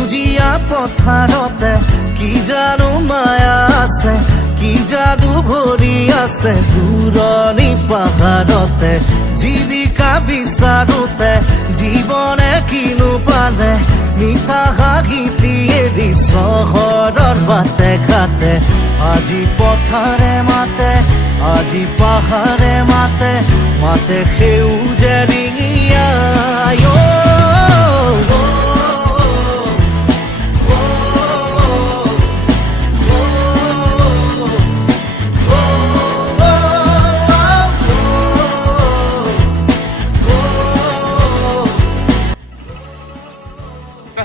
সেউজীয়া পথাৰতে কি জানো মায়া আছে, কি যাদু ভৰি আছে দূৰণি পাহাৰতে। জীৱিকা বিচাৰোতে জীৱনে কিনো পালে, মিঠা হাঁহিটি এৰি চহৰৰ বাটে ঘাটে। আজি পথাৰে মাতে, আজি পাহাৰে মাতে, মাতে সেউজে ৰিঙিয়া।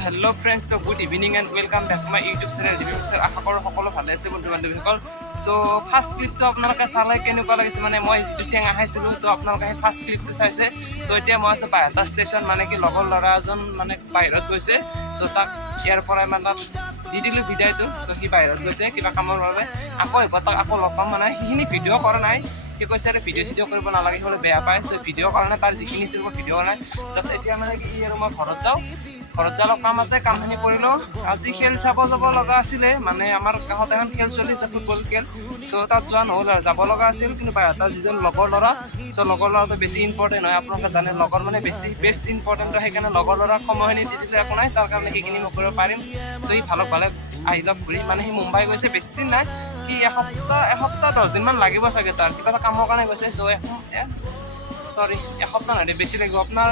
Hello' friends, so' good evening and welcome back to my YouTube channel review picture. আশা কৰোঁ সকলো ভালে আছে বন্ধু বান্ধৱীসকল। চ' ফাৰ্ষ্ট ক্লিপটো আপোনালোকে চালে কেনেকুৱা লাগিছে, মানে মই যিটো ঠেঙা খাইছিলোঁ তো আপোনালোকে সেই ফাৰ্ষ্ট ক্লিপটো চাইছে। তো এতিয়া মই আছোঁ বাইহাটা ষ্টেচন, মানে কি লগৰ ল'ৰা এজন মানে বাহিৰত গৈছে। চ' তাক ইয়াৰ পৰাই মানে তাত দি দিলোঁ বিদায়টো। চ' সি বাহিৰত গৈছে কিবা কামৰ বাবে, আকৌ আহিব, তাক আকৌ লগ পাম। মানে সেইখিনি ভিডিঅ' কৰা নাই, সি কৈছে আৰু ভিডিঅ' চিডিঅ' কৰিব নালাগে, হ'লে বেয়া পায়। চ' ভিডিঅ' কাৰণে তাৰ যিখিনি আছিল মই ভিডিঅ' কৰা নাই। জাষ্ট এতিয়া মানে কি আৰু মই ঘৰত যাওঁ, ঘৰত যাই অলপ কাম আছে, কামখিনি কৰিলোঁ। আজি খেল চাব যাব লগা আছিলে, মানে আমাৰ কাষত এখন খেল চলি আছে, ফুটবল খেল। চ' তাত যোৱা নহ'ল আৰু, যাব লগা আছিল। কিন্তু বাইহাটাৰ যিজন লগৰ ল'ৰা, চ' লগৰ ল'ৰাটো বেছি ইম্পৰ্টেণ্ট হয়, আপোনালোকে জানে লগৰ মানে বেষ্ট ইম্পৰ্টেণ্ট হয়। সেইকাৰণে লগৰ ল'ৰাক সময়খিনি দি দিলে একো নাই, তাৰ কাৰণে সেইখিনি মই কৰিব পাৰিম। চ' সি ভালক ভালে আহি লওক ঘূৰি, মানে সি মুম্বাই গৈছে, বেছি দিন নাই, সি এসপ্তাহ 10 দিনমান লাগিব চাগে, তাৰ কিবা এটা কামৰ কাৰণে গৈছে। চ' এসপ্তাহ নাই, বেছি লাগিব, আপোনাৰ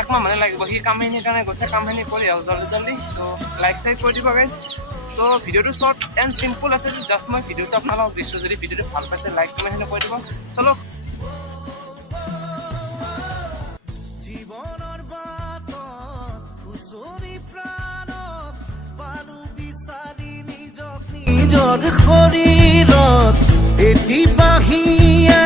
1 মাহ মানে লাগিব। সি কামখিনিৰ কাৰণে গৈছে, কামখিনি কৰি আহক জল্দি। চ' লাইক চাইক কৰি দিব গাইজ। তো ভিডিঅ'টো শ্বৰ্ট এণ্ড চিম্পুল আছে, জাষ্ট মই ভিডিঅ'টো আপোনালোকক দিছোঁ। যদি ভিডিঅ'টো ভাল পাইছে লাইক কমেণ্টখিনি কৰি দিব। চলো। জীৱনৰ বাটত খুচৰি প্ৰাণত পালো বিচাৰি নিজক, নিজৰ শৰীৰত এটি বাহিয়ে